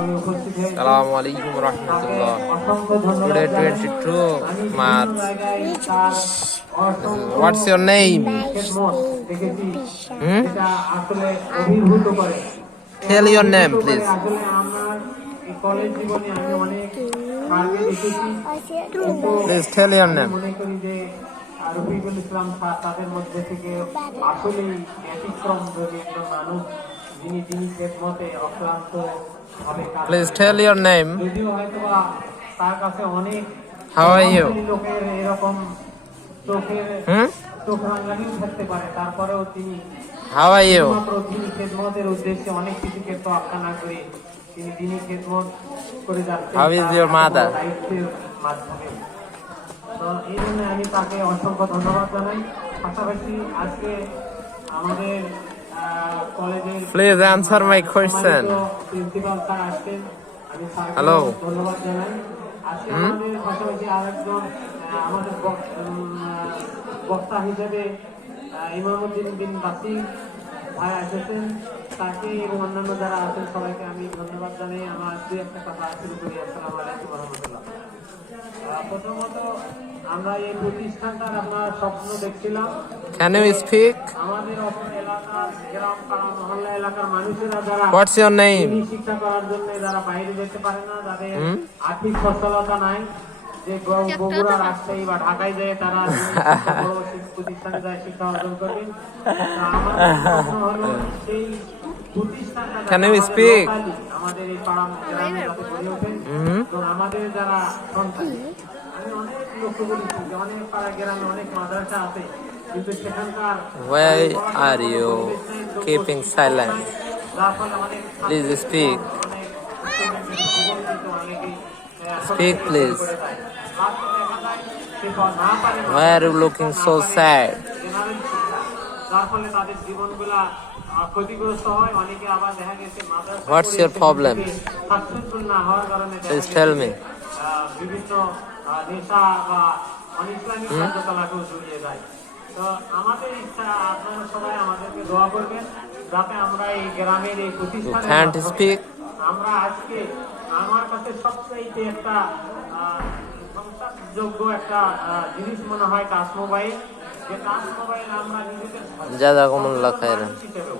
Assalamu alaikum warahmatullah. Today 22 March. What's your name? Hmm? Tell your name, please. Please tell your name. Rafiqul Islam তাদের মধ্যে থেকে আসলেই ব্যতিক্রম যদি একজন মানুষ যিনি খেদমতে অক্লান্ত ভাবে কাজ Please tell your name. যদিও হয়তোবা তার কাছে অনেক How are you? লোকের এরকম চোখ রাঙানিও থাকতে পারে, তারপরেও তিনি How are you? মাত্র তিনি খেদমতের উদ্দেশ্যে অনেক কিছুকে তোয়াক্কা না করে তিনি খেদমত করে যাচ্ছেন। How is your mother? দায়িত্বের মাধ্যমে। তো এই জন্য আমি তাকে অসংখ্য ধন্যবাদ জানাই। পাশাপাশি আজকে আমাদের কলেজের Please answer my question. Principal sir আসছেন, আমি Hello. ধন্যবাদ জানাই। আজকে আমাদের পাশাপাশি আরেকজন আমাদের বক্তা হিসেবে ইমামউদ্দিন বিন বাসির ভাই এসেছেন, তাকে এবং অন্যান্য যারা আছেন সবাইকে আমি ধন্যবাদ জানাই। আমার দুই একটা কথা শুরু করি। আসসালামু আলাইকুম ওয়া রাহমাতুল্লাহ। প্রথমত আমরা এই প্রতিষ্ঠানটার আমরা স্বপ্ন দেখছিলাম। Can you speak? আমাদের এলাকার গ্রাম পাড়া মহল্লা এলাকার মানুষেরা যারা What's your name? শিক্ষা করার জন্য যারা বাইরে যেতে পারে না, যাদের আর্থিক সচ্ছলতা নাই, যে বগুড়া রাজশাহী বা ঢাকায় যায় তারা বড় প্রতিষ্ঠানে যায় শিক্ষা অর্জন করবেন। আমাদের স্বপ্ন হলো সেই প্রতিষ্ঠানটা Can you speak? আমাদের এই পাড়া গ্রামে যাতে গড়ে ওঠে। তো আমাদের যারা সন্তান, আমি অনেক লক্ষ্য করেছি যে অনেক পাড়া গ্রামে অনেক মাদ্রাসা আছে, কিন্তু সেখানকার Why are you keeping silent? যার ফলে অনেক Please speak. অনেক জীবন কিন্তু অনেকেই Speak, please. করে দেয়। লাস্টে দেখা যায় সে না পারে না, Why are you looking so sad? যার ফলে তাদের জীবনগুলা ক্ষতিগ্রস্ত হয়। অনেকে আবার দেখা গেছে মাদ্রাসা What's your problem? সাকসেসফুল না হওয়ার কারণে Please tell me. বিভিন্ন নেশা বা অনিসলামিক কার্যকলাপেও জড়িয়ে যায়। তো আমাদের ইচ্ছা আপনারা সবাই আমাদেরকে দোয়া করবেন যাতে আমরা এই গ্রামের এই প্রতিষ্ঠানে Can't speak? আমরা আজকে আমার কাছে সবচাইতে একটা সংসারযোগ্য একটা জিনিস মনে হয় টাচ মোবাইল। যে টাচ মোবাইল আমরা নিজেদের জাযাকুমুল্লাহ খাইরান। হিসেবেও